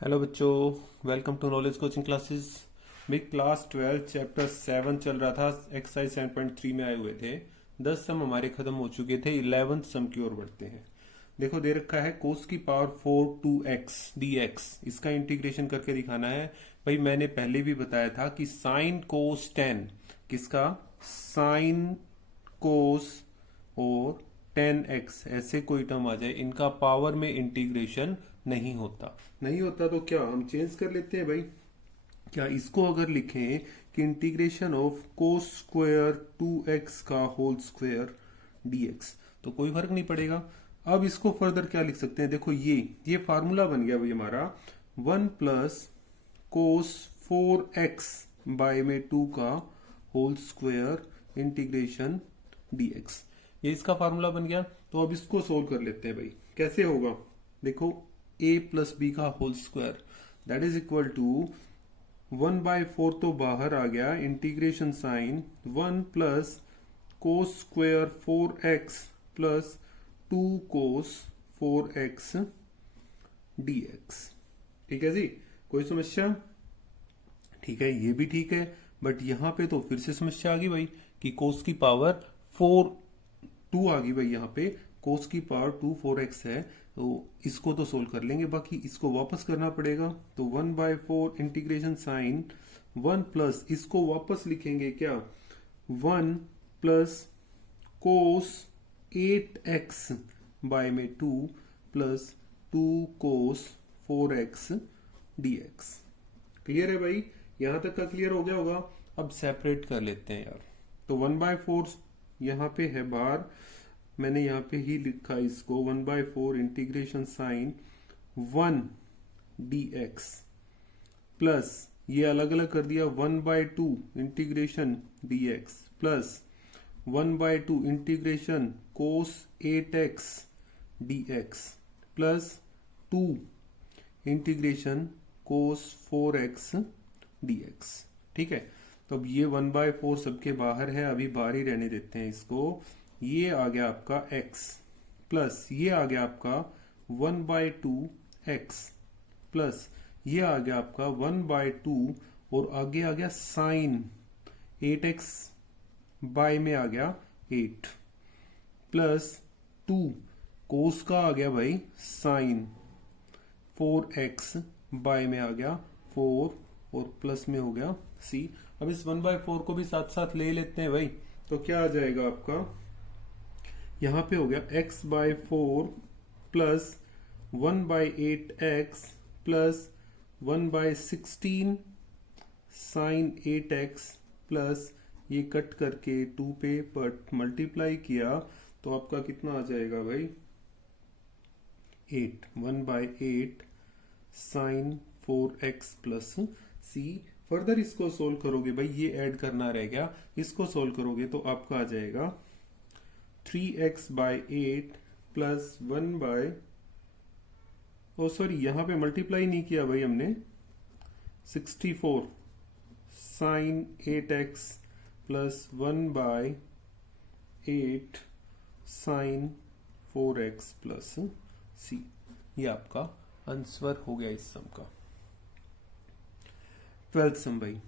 Hello बच्चों, welcome to knowledge coaching classes. भी class 12 chapter 7 चल रहा था। एक्सरसाइज 7.3 में आए हुए थे। 10 सम हमारे खत्म हो चुके थे। 11th सम की ओर बढ़ते हैं। देखो, दे रखा है कोस की पावर 4 2x dx। इसका इंटीग्रेशन करके दिखाना है। भाई मैंने पहले भी बताया था कि साइन कोस टेन, किसका साइन कोस और 10x ऐसे कोई टर्म आ जाए, इनका पावर में इंटीग्रेशन नहीं होता तो क्या हम चेंज कर लेते हैं भाई। क्या इसको अगर लिखें कि integration of cos square 2x का होल स्क्वायर dx, तो कोई फर्क नहीं पड़ेगा। अब इसको फर्दर क्या लिख सकते हैं, देखो ये फार्मूला बन गया भाई हमारा 1 प्लस कोस 4x बाय में 2 का होल स्क्वायर इंटीग्रेशन dx। ये इसका फार्मूला बन गया। तो अब इसको सोल्व कर लेते हैं भाई। कैसे होगा, देखो a प्लस बी का whole square that is equal to 1/4 तो बाहर आ गया, integration sine 1 plus cos square 4x plus 2 cos 4x dx। ठीक है जी, कोई समस्या? ठीक है, ये भी ठीक है। बट यहां पे तो फिर से समस्या आ गई भाई कि कोस की पावर 4 2 आ गई भाई। यहाँ पे कोस की पावर 2 4x है, तो इसको तो सोल्व कर लेंगे, बाकी इसको वापस करना पड़ेगा। तो 1/4 इंटीग्रेशन साइन 1 प्लस इसको वापस लिखेंगे क्या, 1 प्लस कोस 8x बाय में 2 plus 2 cos 4x dx। Clear है भाई? यहां तक का क्लियर हो गया होगा। अब सेपरेट कर लेते हैं यार। तो 1/4 यहाँ पे है बाहर, मैंने यहाँ पे ही लिखा इसको 1/4 इंटीग्रेशन साइन 1 dx प्लस ये अलग अलग कर दिया 1/2 इंटीग्रेशन dx प्लस 1/2 इंटीग्रेशन कोस 8x dx प्लस 2 इंटीग्रेशन कोस 4x dx। ठीक है, तो अब ये 1/4 सबके बाहर है, अभी बाहर ही रहने देते हैं इसको। ये आ गया आपका x प्लस ये आ गया आपका 1/2 x प्लस ये आ गया आपका 1/2 और आगे आ गया साइन 8x बाय में आ गया 8 प्लस 2 कोस का आ गया भाई साइन 4x बाय में आ गया 4 और प्लस में हो गया c। अब इस 1/4 को भी साथ साथ ले लेते हैं भाई। तो क्या आ जाएगा आपका, यहां पे हो गया x/4 plus 1/8x plus 1/16 sine 8x plus ये कट करके 2 पे बट मल्टीप्लाई किया तो आपका कितना आ जाएगा भाई 8, 1/8 sine 4x plus c। Further इसको सोल्व करोगे भाई, ये ऐड करना रह गया, इसको सोल्व करोगे तो आपका आ जाएगा 3x/8 प्लस 1/, पे मल्टीप्लाई नहीं किया भाई हमने, 64 sine 8x plus 1/8 sine 4x plus c। ये आपका आंसर हो गया इस सम का। 12th सम भाई,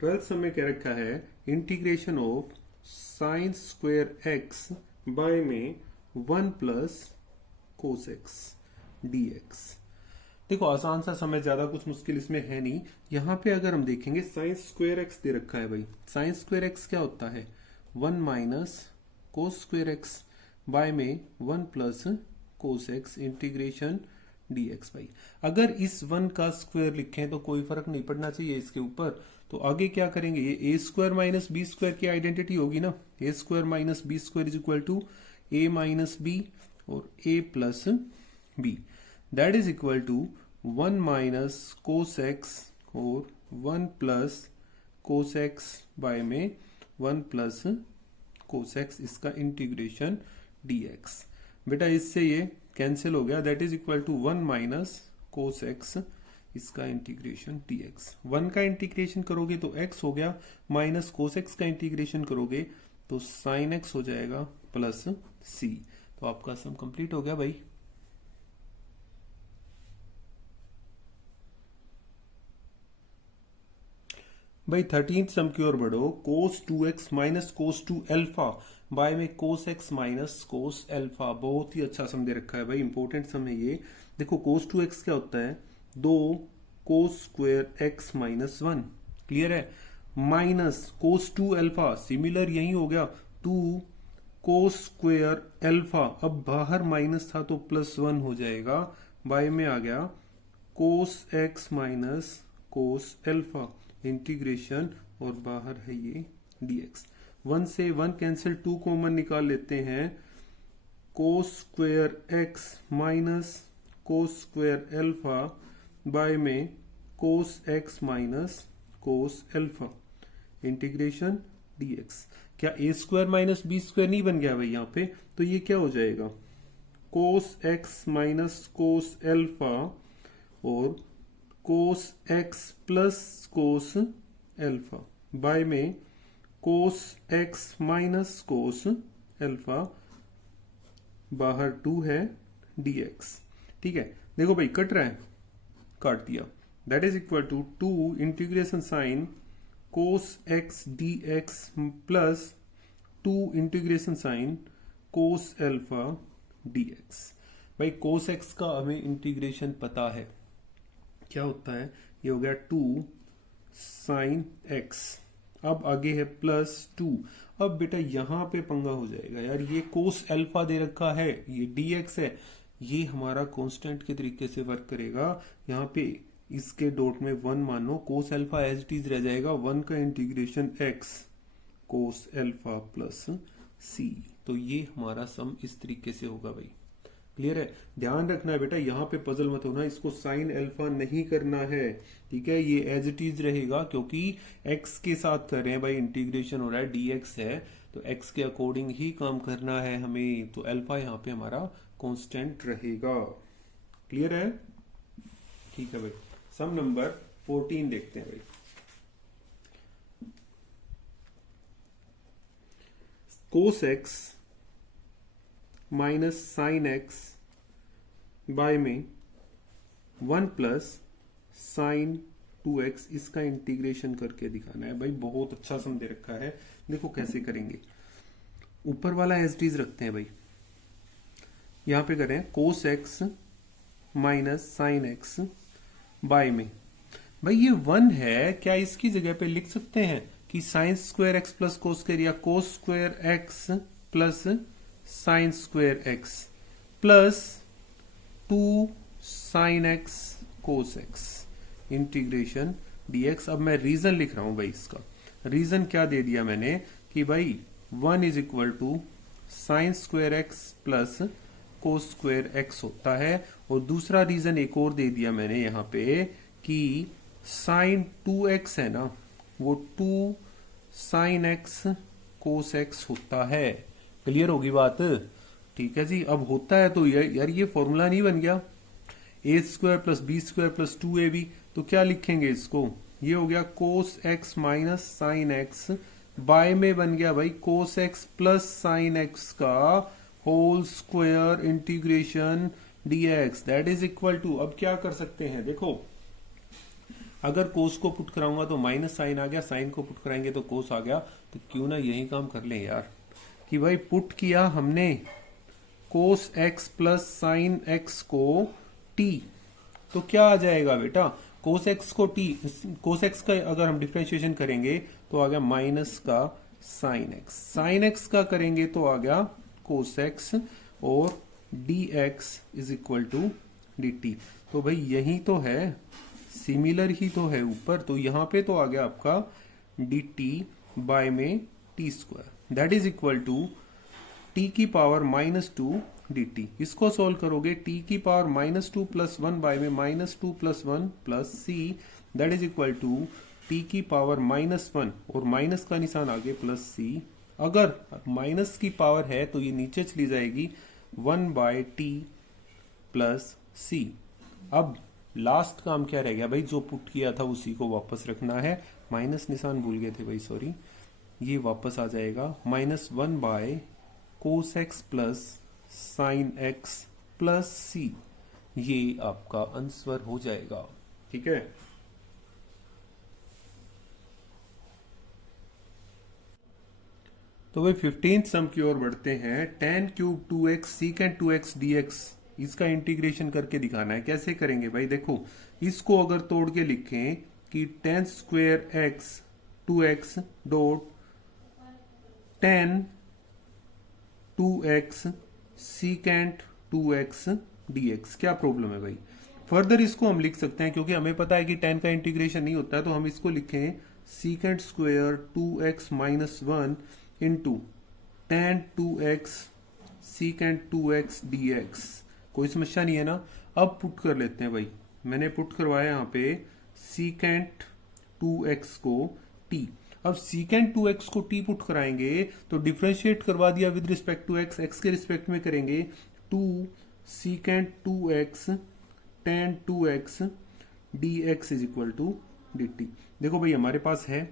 12th सम में क्या रखा है, integration of sine square x by में 1 प्लस कोस x dx। देखो आसान सा समय, ज्यादा कुछ मुश्किल इसमें है नहीं। यहां पे अगर हम देखेंगे साइन स्क्वायर x दे रखा है भाई। साइन स्क्वायर x क्या होता है, 1 minus cos square x by में 1 plus cos x integration dx भाई। अगर इस 1 का स्क्वायर लिखें तो कोई फर्क नहीं पड़ना चाहिए इसके ऊपर। तो आगे क्या करेंगे, ये a square minus b square की आइडेंटिटी होगी ना, a square minus b square is equal to a minus b और a plus b, that is equal to 1 minus cos x और 1 प्लस कोस x बाय में 1 plus cos x, इसका integration dx। बेटा इससे ये cancel हो गया, that is equal to 1 minus cos x, इसका इंटीग्रेशन dx। 1 का इंटीग्रेशन करोगे तो x हो गया, माइनस कोस x का इंटीग्रेशन करोगे तो साइन x हो जाएगा प्लस c। तो आपका सम कंप्लीट हो गया भाई। भाई 13th सम की ओर बढ़ो। कोस 2x minus cos 2 alpha by में cos x minus cos alpha. बहुत ही अच्छा सम दे रखा है भाई, इंपॉर्टेंट सम है ये। देखो कोस 2x क्या होता है, 2 कोस स्क्वायर x माइनस 1, क्लियर है, माइनस कोस 2 अल्फा, सिमिलर यही हो गया, 2 कोस स्क्वायर अल्फा, अब बाहर माइनस था तो प्लस 1 हो जाएगा, बाय में आ गया cos x minus cos alpha, integration, और बाहर है ये dx। 1 से 1 कैंसिल, 2 कॉमन निकाल लेते हैं, कोस square x minus cos square alpha by में cos x minus cos alpha, integration dx। क्या ए स्क्वायर माइनस बी स्क्वायर नहीं बन गया भाई यहाँ पे, तो ये क्या हो जाएगा, कोस x माइनस कोस अल्फा और कोस x plus cos alpha by में cos x minus cos alpha, बाहर 2 है dx। ठीक है, देखो भाई कट रहा है, काट दिया, that is equal to 2 integration sine cos x dx plus 2 integration sine cos alpha dx। भाई कोस x का हमें इंटीग्रेशन पता है, क्या होता है, ये हो गया 2 साइन x, अब आगे है प्लस 2। अब बेटा यहां पे पंगा हो जाएगा यार, ये कोस अल्फा दे रखा है, ये dx है, ये हमारा कांस्टेंट के तरीके से वर्क करेगा। यहाँ पे इसके डॉट में 1 मानो, cos alpha as it is रह जाएगा, 1 का integration x cos alpha plus c। तो ये हमारा सम इस तरीके से होगा भाई, क्लियर है। ध्यान रखना है बेटा, यहाँ पे पजल मत होना, इसको साइन अल्फा नहीं करना है, ठीक है, ये एज इट इज रहेगा, क्योंकि x के साथ कर रहे हैं भाई, इंटीग्रेशन हो रहा है, dx है, तो x के अकॉर्डिंग ही काम करना है हमें, तो अल्फा यहाँ पे हमारा कांस्टेंट रहेगा, क्लियर है। ठीक है भाई, सम नंबर 14 देखते हैं भाई। Cos x minus sine x by में 1 प्लस साइन 2x, इसका इंटीग्रेशन करके दिखाना है भाई, बहुत अच्छा सम दे रखा है। देखो कैसे करेंगे, ऊपर वाला एज इट इज रखते हैं भाई, यहां पे करें cos x minus sine x by में, भाई ये 1 है, क्या इसकी जगह पे लिख सकते हैं कि sine square x plus cos square, या cos square x plus sine square x plus 2 sine x cos x, integration dx। अब मैं रीजन लिख रहा हूं भाई, इसका रीजन क्या दे दिया मैंने कि भाई 1 is equal to sine square x plus cos square x होता है, और दूसरा रीजन एक और दे दिया मैंने यहाँ पे कि साइन 2x है ना, वो 2 साइन एक्स कोस एक्स होता है। क्लियर होगी बात, ठीक है जी। अब होता है तो यार ये फॉर्मूला नहीं बन गया, A square plus B square plus 2ab, तो क्या लिखेंगे इसको, ये हो गया cos x minus sine x, by में बन गया भाई cos x plus sine x का whole square, integration dx, that is equal to, अब क्या कर सकते हैं, देखो अगर कोस को पुट कराऊंगा तो माइनस साइन आ गया, साइन को पुट कराएंगे तो कोस आ गया, तो क्यों ना यही काम कर लें यार, कि भाई पुट किया हमने कोस एक्स प्लस साइन एक्स को t, तो क्या आ जाएगा बेटा, कोस एक्स को t, कोस एक्स का अगर हम डिफरेंशिएशन करेंगे तो आ गया माइनस का साइन एक्स, साइन एक्स का करेंगे तो आ गया कोस एक्स, और dx is equal to dt। तो भाई यही तो है, सिमिलर ही तो है ऊपर, तो यहां पे तो आ गया आपका dt बाय में t square, that is equal to t की पावर -2 dt। इसको सोल्व करोगे, t की पावर -2 प्लस 1 बाय में -2 plus 1 plus c, that is equal to t की पावर -1, और माइनस का निशान आगे प्लस c, अगर माइनस की पावर है तो ये नीचे चली जाएगी 1 बाय टी प्लस सी। अब लास्ट काम क्या रह गया भाई, जो पुट किया था उसी को वापस रखना है, माइनस निशान भूल गए थे भाई, सॉरी, ये वापस आ जाएगा -1 by cos x plus sine x plus सी, ये आपका आंसर हो जाएगा, ठीक है। तो भाई 15th सम की ओर बढ़ते हैं। Ten cube 2x secant 2x dx इसका इंटीग्रेशन करके दिखाना है। कैसे करेंगे भाई, देखो इसको अगर तोड़ के लिखें कि ten square x 2x dot ten 2x secant 2x dx, क्या प्रॉब्लम है भाई। फर्दर इसको हम लिख सकते हैं, क्योंकि हमें पता है कि टेन का इंटीग्रेशन नहीं होता है, तो हम इसको लिखें secant square 2x minus 1 into ten 2x secant 2x dx। कोई समस्या नहीं है ना। अब पुट कर लेते हैं भाई, मैंने पुट करवाया यहाँ पे सीकेंट 2x को t। अब सीकेंट 2x को t पुट कराएंगे तो डिफ्रेंशिएट करवा दिया with respect to x, x के रिस्पेक्ट में करेंगे 2 secant 2x tan 2x dx is equal to dt। देखो भाई हमारे पास है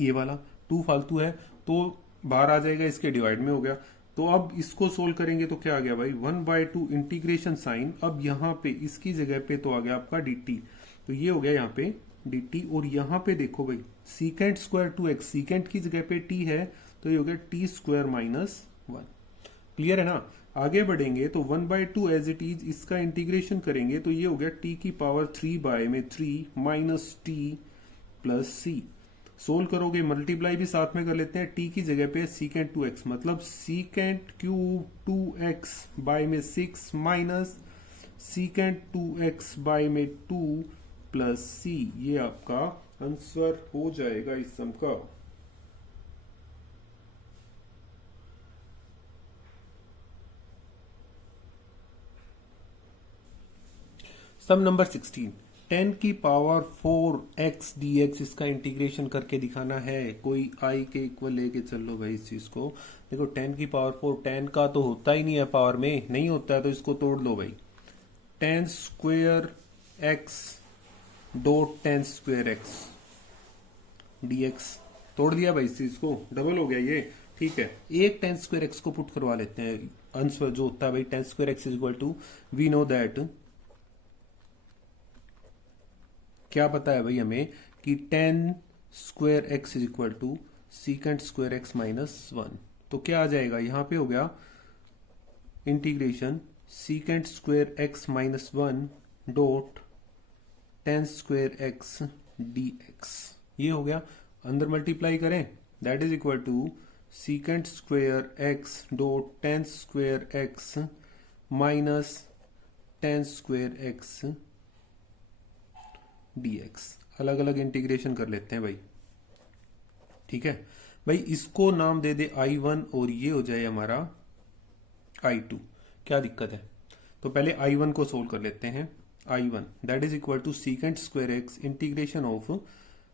ये वाला 2 फालतू है तो बाहर आ जाएगा, इसके डिवाइड में हो गया। तो अब इसको सोल्व करेंगे तो क्या आ गया भाई 1/2 इंटीग्रेशन साइन। अब यहाँ पे इसकी जगह पे तो आ गया आपका dt, तो ये हो गया यहाँ पे dt। और यहाँ पे देखो भाई सीकेंट स्क्वायर 2x, सीकेंट की जगह पे t है तो ये हो गया t स्क्वायर माइनस 1। क्लियर है ना। आगे बढ़ेंगे तो 1/2 एज इट इज इसका इंटीग्रेशन करेंगे तो ये हो गया t की पावर 3 बाय में 3 minus t plus c। Solve करोगे मल्टीप्लाई भी साथ में कर लेते हैं, t की जगह पे सीकेंट 2x मतलब सीकेंट क्यूब 2x बाय में 6 माइनस सीकेंट 2x बाय में 2 प्लस c। ये आपका आंसर हो जाएगा इस सम का। सम नंबर 16, 10 की पावर 4x dx इसका इंटीग्रेशन करके दिखाना है। कोई i के इक्वल लेके चल लो भाई इस चीज को। देखो 10 की पावर 4, 10 का तो होता ही नहीं है पावर में, नहीं होता है तो इसको तोड़ लो भाई। 10 square x dot 10 square x dx तोड़ दिया भाई इस चीज को, डबल हो गया ये। ठीक है, एक 10 स्क्वेयर x को पुट करवा लेते हैं। आंसर जो होता है भाई 10 square x is equal to, we know that, क्या पता है भाई हमें कि 10 square x is equal to secant square x minus 1। तो क्या आ जाएगा, यहां पे हो गया इंटीग्रेशन secant square x minus 1 dot 10 square x dx। ये हो गया, अंदर मल्टीप्लाई करें that is equal to secant square x dot 10 square x minus 10 square x dx। अलग अलग इंटीग्रेशन कर लेते हैं भाई। ठीक है भाई, इसको नाम दे दे I1 और ये हो जाए हमारा I2। क्या दिक्कत है, तो पहले I1 को सोल्व कर लेते हैं। I1 that is equal to secant square x integration of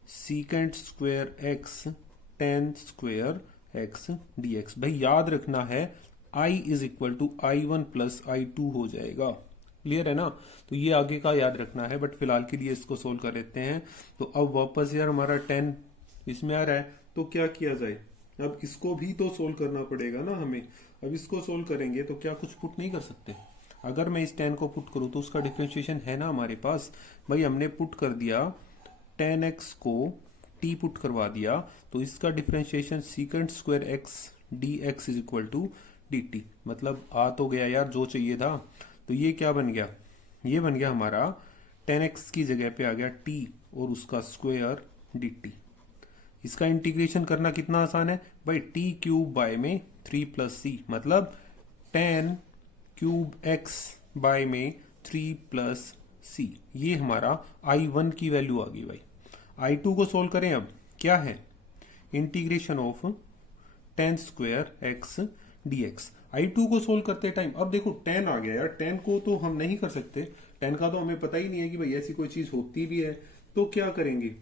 secant square x 10 square x dx। भाई याद रखना है I is equal to I1 plus I2 हो जाएगा। क्लियर है ना। तो ये आगे का याद रखना है, बट फिलहाल के लिए इसको सोल्व कर लेते हैं। तो अब वापस यार हमारा 10 इसमें आ रहा है तो क्या किया जाए, अब इसको भी तो सोल्व करना पड़ेगा ना हमें। अब इसको सोल्व करेंगे तो क्या कुछ पुट नहीं कर सकते। अगर मैं इस 10 को पुट करूं तो उसका डिफरेंशिएशन है ना हमारे पास। भाई हमने पुट कर दिया 10x को t पुट करवा दिया तो इसका differentiation secant square x dx is equal to dt। मतलब आ तो गया यार जो चाहिए था। तो ये क्या बन गया, ये बन गया हमारा 10x की जगह पे आ गया t और उसका स्क्वायर dt। इसका इंटीग्रेशन करना कितना आसान है भाई, t क्यूब बाय में 3 प्लस c मतलब 10 क्यूब x बाय में 3 प्लस c। ये हमारा I1 की वैल्यू आ गई भाई। I2 को सोल्व करें, अब क्या है integration of 10 square x dx। I2 को सोल्व करते टाइम अब देखो 10 आ गया यार, 10 को तो हम नहीं कर सकते, 10 का तो हमें पता ही नहीं है कि भाई ऐसी कोई चीज होती भी है। तो क्या करेंगे,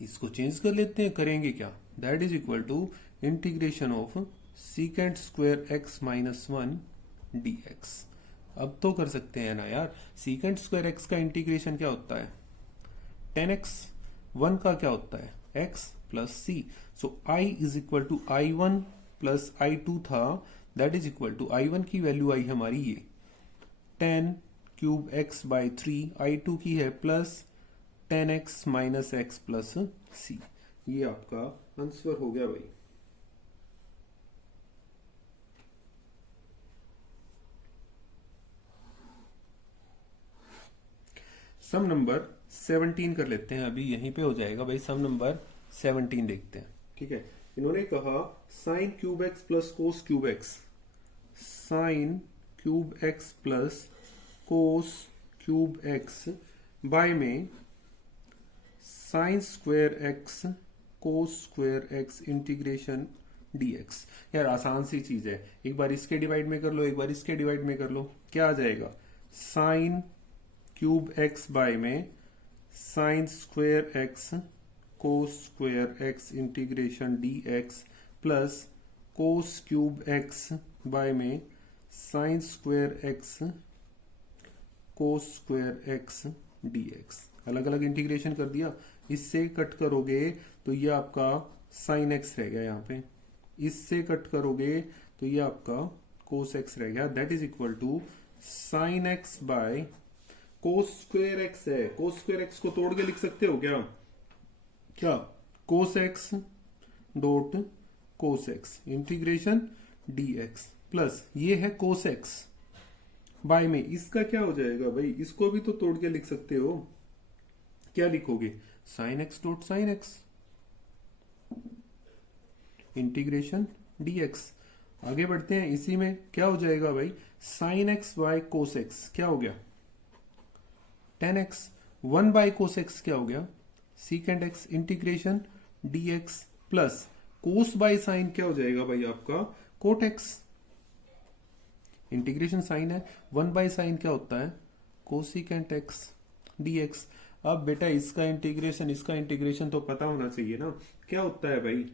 इसको चेंज कर लेते हैं। करेंगे क्या, that is equal to integration of secant square x minus 1 dx। अब तो कर सकते हैं ना यार, सीकेंट स्क्वायर एक्स का इंटीग्रेशन क्या होता है 10x, 1 का क्या होता है x plus c। So I is equal to I1 plus I2 था, that is equal to I1 की वैल्यू आई हमारी ये 10 क्यूब x बाई 3, I2 की है plus 10x minus x plus c। ये आपका आंसर हो गया भाई। सम नंबर 17 कर लेते हैं, अभी यहीं पे हो जाएगा भाई। सम नंबर 17 देखते हैं। ठीक है, इन्होंने कहा sine cube x plus cos cube x, sine cube x plus cos cube x by में sine square x cos square x integration dx. यार आसान सी चीज है, एक बार इसके डिवाइड में कर लो, एक बार इसके डिवाइड में कर लो, क्या आ जाएगा? साइन क्यूब एक्स बाय में sine square x cos square x integration dx plus cos cube x by में sine square x cos square x dx. अलग अलग इंटीग्रेशन कर दिया, इससे कट करोगे तो ये आपका साइन एक्स रह गया यहाँ पे, इससे कट करोगे तो ये आपका कोस एक्स रह गया। That is equal to sine x by cos square x है, कोस स्क्वायर एक्स को तोड़ के लिख सकते हो क्या? क्या? Cos x dot cos x integration dx plus ये है कोस एक्स बाय में, इसका क्या हो जाएगा भाई? इसको भी तो तोड़ के लिख सकते हो। क्या लिखोगे? Sine x dot sine x integration dx. आगे बढ़ते हैं, इसी में क्या हो जाएगा भाई? Sine x by cos x क्या हो गया? Tan x. 1 by cos x क्या हो गया? Secant x integration dx plus cos by sine क्या हो जाएगा भाई आपका? कोट एक्स इंटीग्रेशन साइन है, 1 बाय साइन क्या होता है? Cosecant x dx. अब बेटा इसका इंटीग्रेशन तो पता होना चाहिए ना, क्या होता है भाई?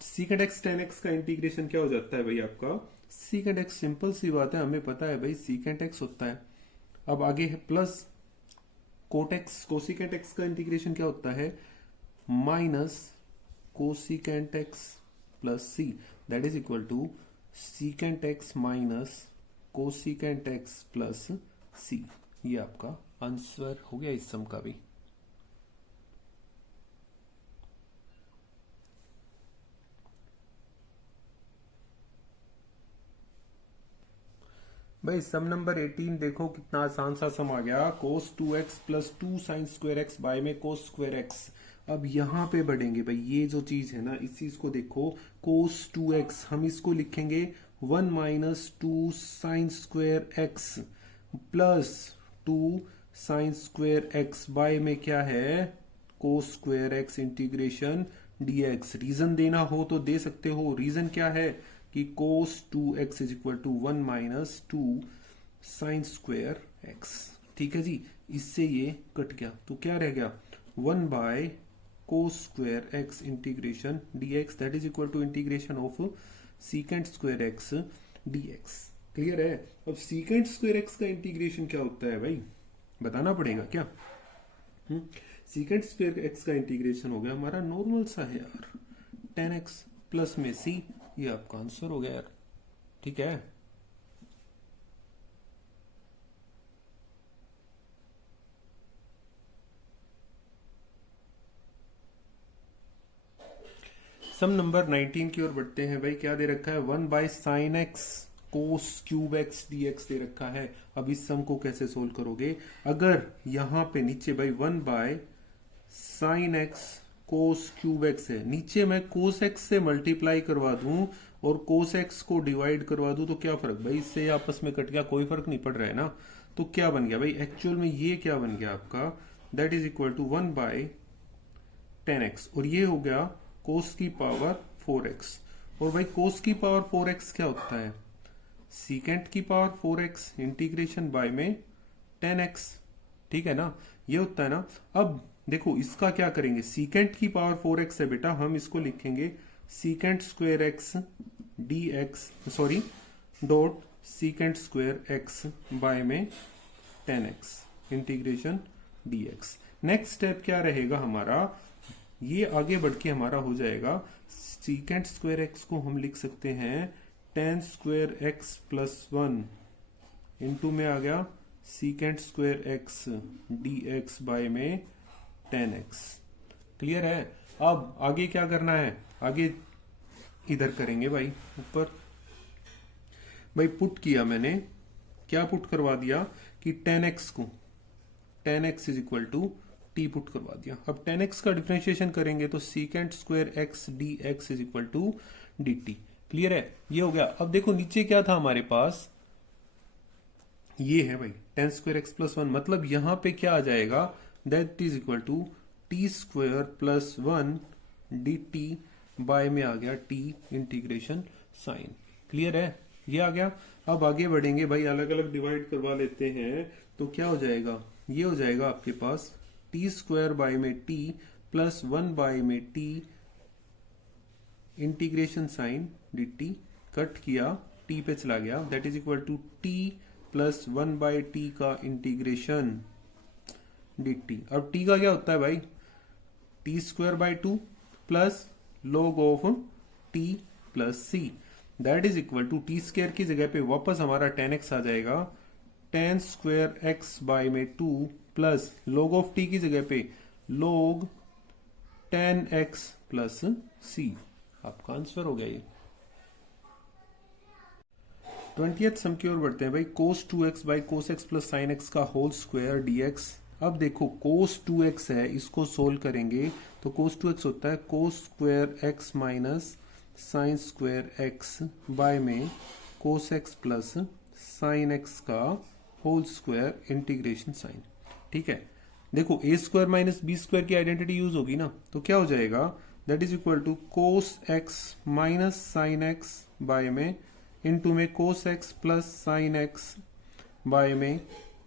सीकेंट एक्स टेन एक्स का इंटीग्रेशन क्या हो जाता है भाई आपका? Secant x. सिंपल सी बात है, हमें पता है भाई सीकेंट एक्स होता है। अब आगे है plus cot x, cosecant x का इंटीग्रेशन क्या होता है? Minus cosecant x plus C, that is equal to secant x minus cosecant x plus सी। ये आपका आंसर हो गया इस सम का भी। भाई सम नंबर 18 देखो कितना आसान सा सम आ गया। Cos 2x plus 2 sine square x by में कोस स्क्वायर एक्स। अब यहां पे बढ़ेंगे भाई, ये जो चीज है ना इस चीज को देखो, कोस 2x हम इसको लिखेंगे 1 minus 2 sine square x plus 2 sine square x by में क्या है? Cos square x integration dx. Reason देना हो तो दे सकते हो। रीजन क्या है कि cos 2x is equal to 1 minus 2 sine square x. ठीक है जी, इससे ये कट गया तो क्या रह गया? 1 by cos square x integration dx, that is equal to integration of secant square x dx. Clear है? अब सीकेंट स्क्वायर एक्स का इंटीग्रेशन क्या होता है भाई? बताना पड़ेगा क्या? सीकेंट स्क्वायर एक्स का इंटीग्रेशन हो गया हमारा नॉर्मल सा है यार, 10x प्लस में c। ये आपका आंसर हो गया यार। ठीक है, सम नंबर 19 की ओर बढ़ते हैं भाई। क्या दे रखा है? 1 by sine x cos cube x dx दे रखा है। अब इस सम को कैसे सोल्व करोगे? अगर यहां पे नीचे भाई 1 by sine x cos cube x है, नीचे मैं कोस एक्स से मल्टीप्लाई करवा दूं और कोस एक्स को डिवाइड करवा दूं तो क्या फर्क भाई? इससे आपस में कट गया, कोई फर्क नहीं पड़ रहा है ना। तो क्या बन गया भाई एक्चुअल में? ये क्या बन गया आपका? That is equal to 1 by 10x और ये हो गया कोस की पावर 4x। और भाई कोस की पावर 4x क्या होता है? सीकेंट की पावर 4x इंटीग्रेशन बाय में 10x। ठीक है ना, ये होता है ना। अब देखो इसका क्या करेंगे? सीकेंट की पावर 4x है बेटा, हम इसको लिखेंगे secant square x d x, sorry dot secant square x by में 10x integration dx। Next step क्या रहेगा हमारा? ये आगे बढ़ के हमारा हो जाएगा सीकेंट स्क्वायर एक्स को हम लिख सकते हैं 10 स्क्वायर एक्स प्लस 1 इंटू में आ गया secant square x d x by में 10x। क्लियर है? अब आगे क्या करना है? आगे इधर करेंगे भाई, ऊपर भाई पुट किया मैंने क्या पुट करवा दिया कि tan x को tan x is equal to t put करवा दिया। अब tan x का डिफरेंशिएशन करेंगे तो secant square x dx is equal to dt। Clear है, ये हो गया। अब देखो नीचे क्या था हमारे पास, ये है भाई tan स्क्वायर x प्लस 1, मतलब यहां पे क्या आ जाएगा, that is equal to t square plus 1 dt by में आ गया t इंटीग्रेशन साइन। क्लियर है, ये आ गया। अब आगे बढ़ेंगे भाई, अलग अलग डिवाइड करवा लेते हैं तो क्या हो जाएगा, ये हो जाएगा आपके पास t स्क्वायर बाय में t प्लस 1 बाय में t integration sine dt, cut किया t पे चला गया, that is equal to t plus 1 by t का इंटीग्रेशन dt। अब t का क्या होता है भाई, t square by 2 plus log of t plus c, that is equal to t square की जगह पे वापस हमारा tan x आ जाएगा, tan स्क्वायर x बाय में 2 प्लस log ऑफ t की जगह पे log tan x plus c। आपका आंसर हो गया ये। 20th सम की ओर बढ़ते हैं भाई, cos 2x by cos x plus sine x का होल स्क्वायर dx। अब देखो cos 2x है, इसको सोल्व करेंगे तो cos 2x होता है cos square x minus sine square x by में cos x plus sine x का होल स्क्वायर इंटीग्रेशन साइन। ठीक है, देखो a square minus b square की आइडेंटिटी यूज होगी ना, तो क्या हो जाएगा, that is equal to cos x minus sine x by में इंटू में cos x plus sine x by में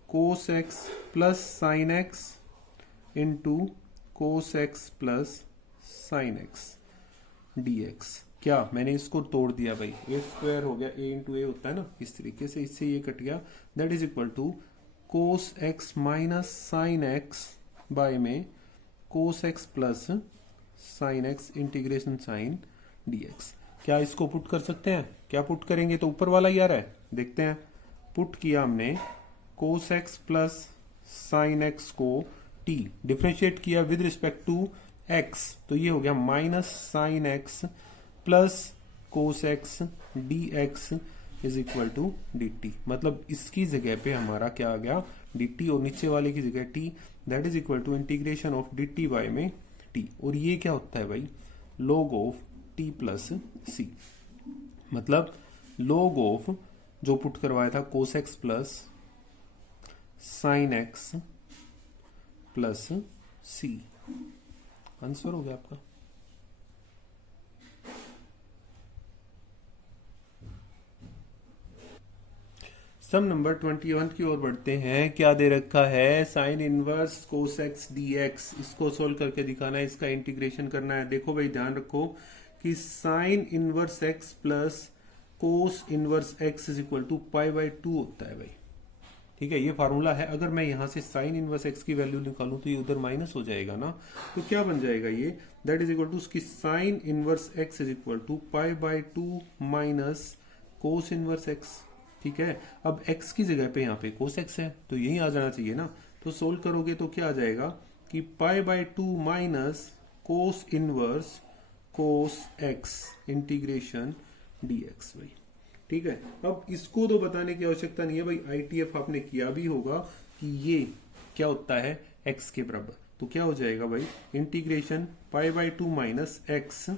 cos x plus sine x into cos x plus sine x dx। क्या मैंने इसको तोड़ दिया भाई, ए स्क्वायर हो गया, a इंटू ए होता है ना, इस तरीके से, इससे ये कट गया, that is equal to cos x minus sine x by में cos x plus sine x integration sine dx। क्या इसको पुट कर सकते हैं, क्या पुट करेंगे, तो ऊपर वाला ही आ रहा है, देखते हैं। पुट किया हमने cos x plus sine x को t डिफ्रेंशिएट किया विद रिस्पेक्ट टू x, तो ये हो गया minus sine x plus cos x dx is equal to dt। मतलब इसकी जगह पे हमारा क्या आ गया, dt, और नीचे वाले की जगह t, that is equal to integration of dt by में t। और ये क्या होता है भाई, log of t plus c, मतलब log ऑफ जो पुट करवाया था cos x plus sine x plus c। Answer हो गया आपका। सम नंबर 21 की ओर बढ़ते हैं। क्या दे रखा है, sine inverse cos x dx, इसको सोल्व करके दिखाना है, इसका इंटीग्रेशन करना है। देखो भाई ध्यान रखो कि sine inverse x plus cos inverse x is equal to pi by 2 होता है भाई। ठीक है, ये फार्मूला है। अगर मैं यहां से साइन इनवर्स x की वैल्यू निकालूं तो ये उधर माइनस हो जाएगा ना, तो क्या बन जाएगा ये, दैट इज इक्वल टू उसकी sine inverse x is equal to pi by 2 minus cos inverse x। ठीक है, अब x की जगह पे यहाँ पे cos x है, तो यही आ जाना चाहिए ना। तो सोल्व करोगे तो क्या आ जाएगा कि पाई by 2 minus cos inverse cos x integration dx भाई। ठीक है, अब इसको तो बताने की आवश्यकता नहीं है भाई, ITF आपने किया भी होगा कि ये क्या होता है x के बराबर। तो क्या हो जाएगा भाई, integration pi by 2 minus x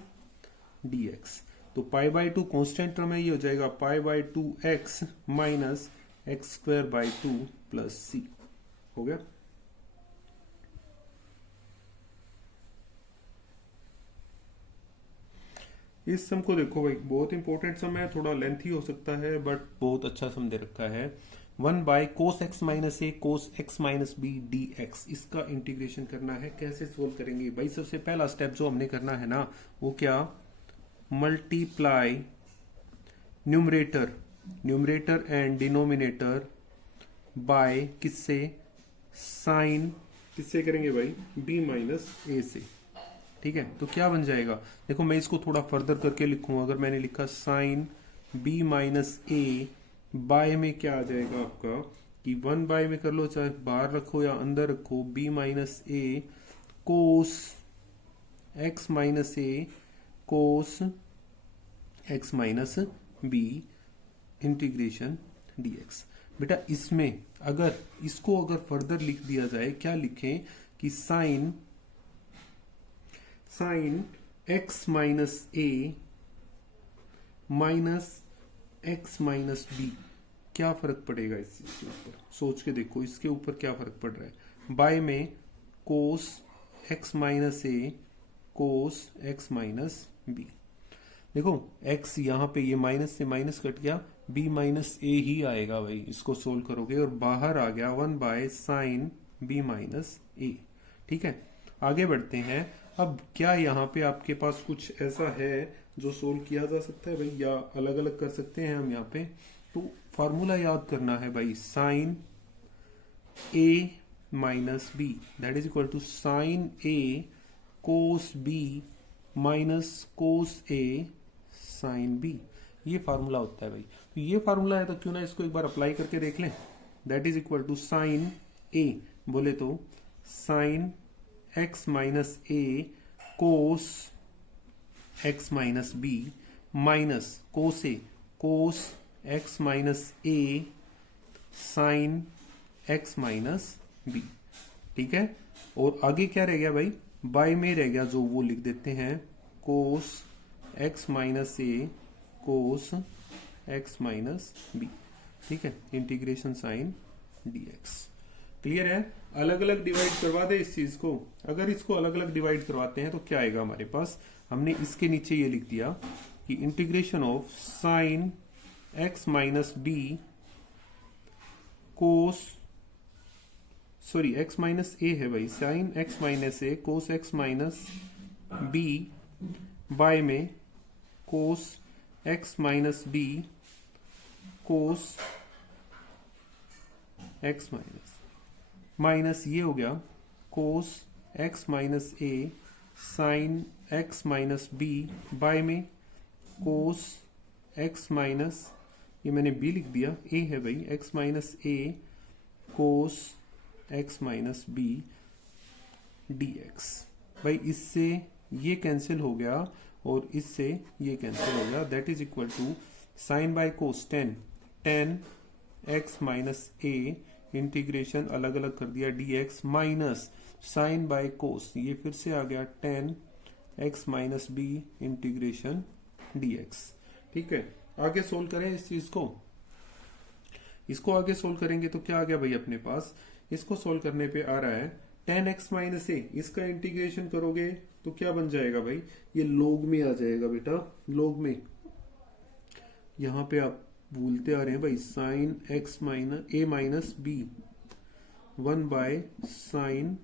dx। तो पाई बाई 2 कॉन्स्टेंट टर्म है, ये हो जाएगा pi by 2 x minus x square by 2 plus C. हो गया। इस सम को देखो भाई, बहुत इंपॉर्टेंट सम है, थोड़ा लेंथी हो सकता है बट बहुत अच्छा सम दे रखा है। 1 by cos x minus A cos x minus b d x, इसका इंटीग्रेशन करना है। कैसे सोल्व करेंगे भाई, सबसे पहला स्टेप जो हमने करना है ना, वो क्या, multiply numerator and denominator by किससे, साइन, किससे करेंगे भाई, b माइनस ए से। ठीक है, तो क्या बन जाएगा, देखो मैं इसको थोड़ा फर्दर करके लिखूं। अगर मैंने लिखा sign b minus A, by में क्या आ जाएगा आपका कि 1 बाय में कर लो, चाहे बाहर रखो या अंदर रखो, b माइनस ए कोस x माइनस ए cos x minus b integration dx। बेटा इसमें अगर इसको अगर फर्दर लिख दिया जाए, क्या लिखें कि sine x minus A minus x minus B, क्या फर्क पड़ेगा इस चीज के ऊपर? सोच के देखो इसके ऊपर क्या फर्क पड़ रहा है। बाय में कोस एक्स माइनस ए कोस एक्स माइनस बी। देखो x यहाँ पे ये माइनस से माइनस कट गया, b माइनस ए ही आएगा भाई, इसको सोल्व करोगे और बाहर आ गया 1 बाय साइन b माइनस ए। ठीक है, आगे बढ़ते हैं। अब क्या यहाँ पे आपके पास कुछ ऐसा है जो सोल्व किया जा सकता है भाई, या अलग अलग कर सकते हैं हम यहाँ पे? तो फॉर्मूला याद करना है भाई, sine a minus b that is equal to sine a cos b minus cos a sine b। ये फार्मूला होता है भाई। तो ये फार्मूला है तो क्यों ना इसको एक बार अप्लाई करके देख लें। That is equal to sine a बोले तो sine x minus a cos x minus b minus cos a cos x minus a sine x minus b। ठीक है, और आगे क्या रह गया भाई, बाय में रह गया जो वो लिख देते हैं कोस x minus a cos x minus b। ठीक है, इंटीग्रेशन साइन dx। क्लियर है? अलग अलग डिवाइड करवा दे इस चीज को। अगर इसको अलग अलग डिवाइड करवाते हैं तो क्या आएगा हमारे पास, हमने इसके नीचे ये लिख दिया कि integration of sine x minus b cos x minus a है भाई, sine x minus a cos x minus b by में cos x minus b cos x minus ये हो गया cos x minus a sine x minus b by में cos x minus, ये मैंने b लिख दिया, a है भाई, x minus a cos x minus b dx। भाई इससे ये कैंसिल हो गया और इससे ये कैंसिल हो गया। That is equal to sine by cos tan x minus a integration अलग अलग कर दिया dx minus sine by cos, ये फिर से आ गया tan x minus b integration dx। ठीक है, आगे सोल्व करें इस चीज को। इसको आगे सोल्व करेंगे तो क्या आ गया भाई अपने पास, इसको सोल्व करने पे आ रहा है टेन एक्स माइनस ए, इसका इंटीग्रेशन करोगे तो क्या बन जाएगा भाई, ये लॉग में आ जाएगा बेटा, लॉग में। यहां पे आप भूलते आ रहे हैं भाई, sine x minus A minus B 1 by sine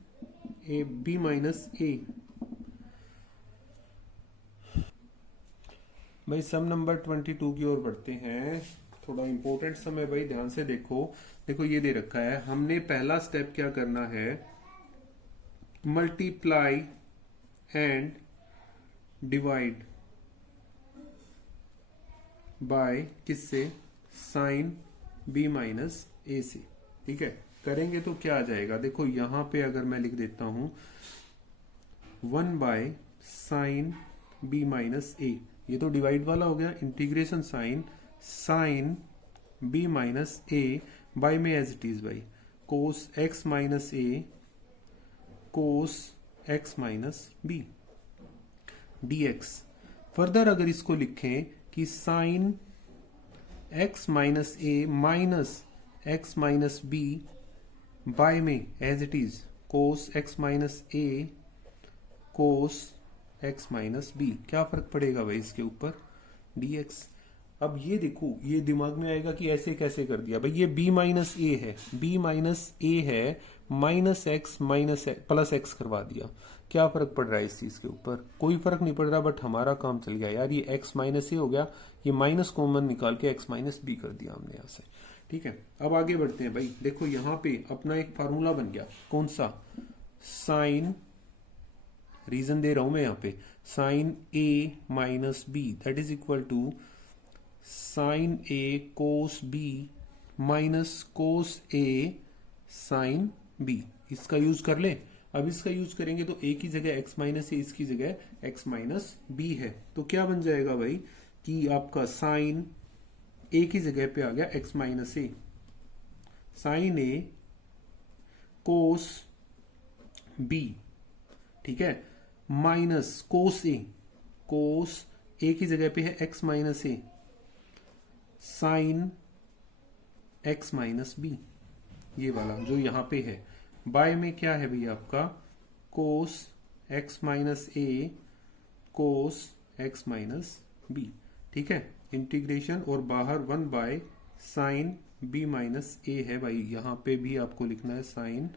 A B minus A. भाई सम नंबर 22 की ओर बढ़ते हैं। थोड़ा इंपॉर्टेंट सम है भाई, ध्यान से देखो। देखो ये दे रखा है, हमने पहला स्टेप क्या करना है, मल्टीप्लाई एंड डिवाइड बाय किससे, साइन बी माइनस ए से। ठीक है, करेंगे तो क्या आ जाएगा, देखो यहां पे अगर मैं लिख देता हूं 1 by sine B minus A, ये तो डिवाइड वाला हो गया, integration sine B minus A by में एज इट इज भाई कोस एक्स माइनस ए cos x minus B dx। Further अगर इसको लिखें कि sine x minus A minus x minus B by में as it is cos x minus A cos x minus B, क्या फर्क पड़ेगा भाई इसके ऊपर, dx। अब ये देखो, ये दिमाग में आएगा कि ऐसे कैसे कर दिया भाई, ये b माइनस ए है, b माइनस ए है, minus x minus plus x करवा दिया, क्या फर्क पड़ रहा है इस चीज के ऊपर, कोई फर्क नहीं पड़ रहा, बट हमारा काम चल गया यार। ये x माइनस ए हो गया, ये माइनस कॉमन निकाल के x माइनस बी कर दिया हमने यहाँ से। ठीक है, अब आगे बढ़ते हैं भाई। देखो यहाँ पे अपना एक फार्मूला बन गया, कौन सा, साइन, रीजन दे रहा हूं मैं यहाँ पे, sine a minus b that is equal to sine a cos b minus cos a sine b। इसका यूज कर ले। अब इसका यूज करेंगे तो a की जगह x माइनस ए, इसकी जगह x माइनस बी है, तो क्या बन जाएगा भाई कि आपका साइन a की जगह पे आ गया x minus A sign A cos B, ठीक है, माइनस कोस ए की जगह पे है x minus A, sine x minus B, ये वाला जो यहां पे है। बाय में क्या है भैया आपका कोस एक्स माइनस ए कोस एक्स माइनस बी, ठीक है, इंटीग्रेशन, और बाहर 1 बाय साइन बी माइनस ए है भाई, यहां पे भी आपको लिखना है साइन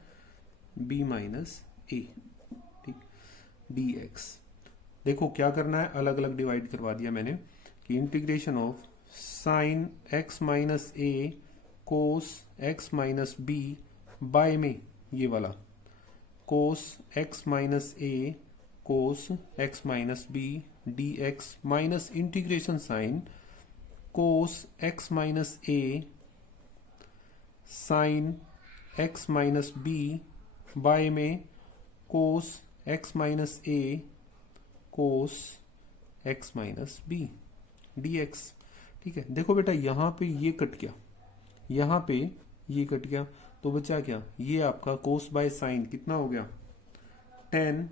बी माइनस ए, ठीक, dx। देखो क्या करना है, अलग अलग डिवाइड करवा दिया मैंने कि integration of sine x minus A cos x minus B by में ये वाला cos x minus A cos x minus B dx minus integration sine cos x minus A sine x minus B by में cos x minus ए cos x minus B dx, ठीक है। देखो बेटा यहां पे ये कट गया, यहां पे ये कट गया, तो बचा क्या, ये आपका कोस बाय साइन कितना हो गया, tan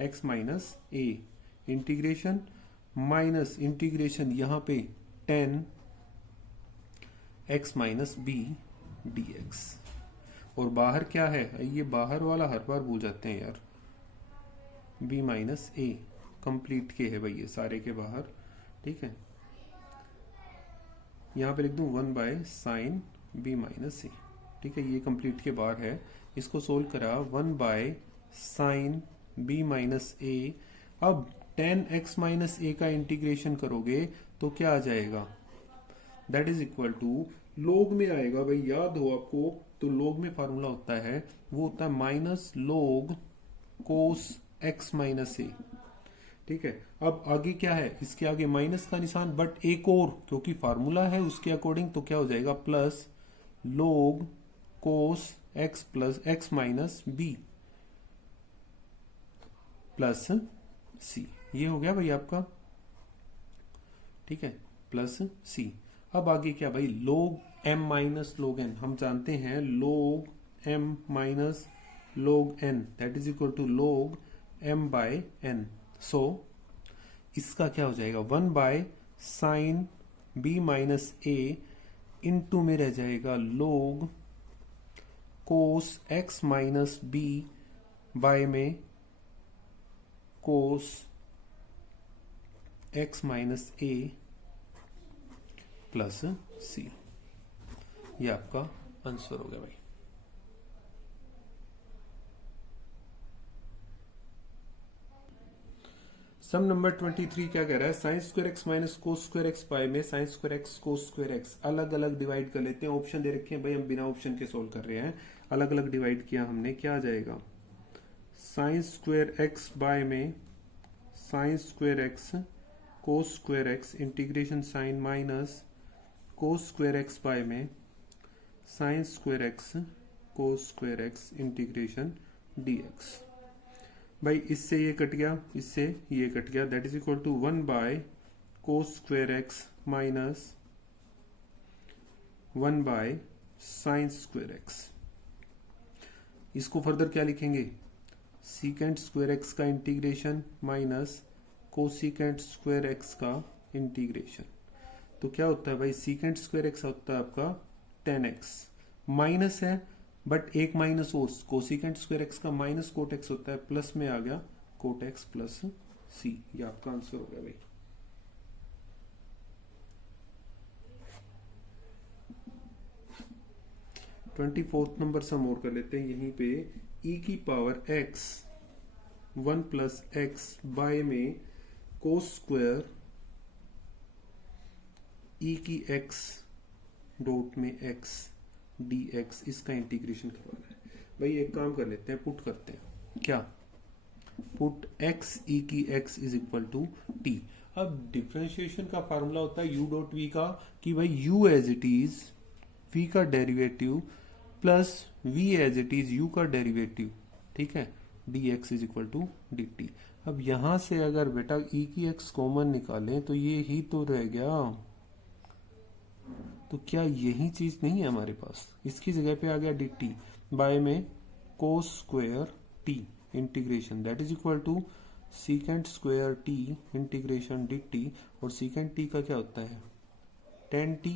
x minus a, integration minus integration यहां पे tan x minus B dx, और बाहर क्या है, ये बाहर वाला हर बार भूल जाते हैं यार, b माइनस ए, कंप्लीट के है भाई ये सारे के बाहर, ठीक है, यहां पे लिख दूं 1 बाय साइन b माइनस ए, ठीक है, ये कंप्लीट के बाहर है। इसको सोल्व करा 1 बाय साइन b माइनस ए, अब tan x माइनस ए का इंटीग्रेशन करोगे तो क्या आ जाएगा, दैट इज इक्वल टू लोग में आएगा भाई, याद हो आपको, तो लोग में फॉर्मूला होता है, वो होता है माइनस लोग कोस एक्स माइनस ए, ठीक है। अब आगे क्या है, इसके आगे माइनस का निशान, बट एक और क्योंकि फार्मूला है उसके अकॉर्डिंग, तो क्या हो जाएगा plus log cos x plus x minus B plus सी, ये हो गया भाई आपका, ठीक है, प्लस सी। अब आगे क्या भाई, लोग एम माइनस लोग एन, हम जानते हैं log m minus log n that is equal to log m by n, so इसका क्या हो जाएगा 1 by sine B minus a into में रह जाएगा log cos x minus B by में cos x minus a plus सी, ये आपका आंसर हो गया भाई। सम नंबर 23 क्या कह रहा है, sine square x minus cos square x by में sine square x cos square x, अलग अलग डिवाइड कर लेते हैं, ऑप्शन दे रखे हैं भाई, हम बिना ऑप्शन के सोल्व कर रहे हैं, अलग अलग डिवाइड किया हमने, क्या आ जाएगा, साइन स्क्वायर एक्स बाय में sine square x cos square x integration sine minus cos square x by में sine square x cos square x integration dx, भाई इससे ये कट गया, इससे ये कट गया, that is equal to 1 by cos square x minus 1 by sine square x. इसको further क्या लिखेंगे, सीकेंट स्क्वायर एक्स का integration minus cosecant square x का इंटीग्रेशन, तो क्या होता है भाई, सीकेंट स्क्वायर एक्स होता है आपका tan x, माइनस है बट एक माइनस और कोसिकेंट स्क्वायर एक्स का माइनस कोट एक्स होता है, प्लस में आ गया कोट एक्स प्लस सी, ये आपका आंसर हो गया भाई। ट्वेंटी फोर्थ नंबर सम और कर लेते हैं, यहीं पे e की power x 1 plus x by में कोस स्क्वायर e की x डॉट में x dx, इसका इंटीग्रेशन करवाना है भाई। एक काम कर लेते हैं, पुट करते हैं, क्या पुट x e की x is equal to t। अब डिफरेंशिएशन का फार्मूला होता है u डॉट v का, कि भाई u as it is v का derivative plus v as it is u का डेरिवेटिव, ठीक है, dx is equal to dt। अब यहां से अगर बेटा e की x कॉमन निकालें तो ये ही तो रह गया, तो तो क्या यही चीज नहीं है हमारे पास? इसकी जगह पे आ गया डी टी, बाय में cos square t integration that is equal to secant square t integration d t, और सीकेंट टी का क्या होता है? टेन टी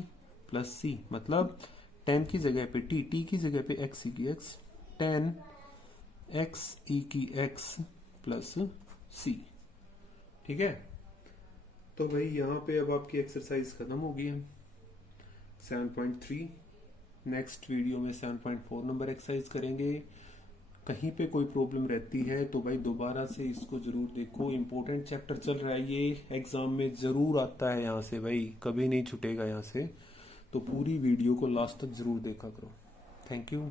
प्लस सी, मतलब टेन की जगह पे टी, टी की जगह पे एक्स ई की एक्स, टेन एक्स ई की एक्स प्लस सी। ठीक है, तो भाई यहाँ पे अब आपकी एक्सरसाइज खत्म हो गई है 7.3। नेक्स्ट वीडियो में 7.4 नंबर एक्सरसाइज करेंगे। कहीं पे कोई प्रॉब्लम रहती है तो भाई दोबारा से इसको जरूर देखो, इंपॉर्टेंट चैप्टर चल रहा है, ये एग्जाम में जरूर आता है यहाँ से भाई, कभी नहीं छूटेगा यहाँ से, तो पूरी वीडियो को लास्ट तक जरूर देखा करो। Thank you.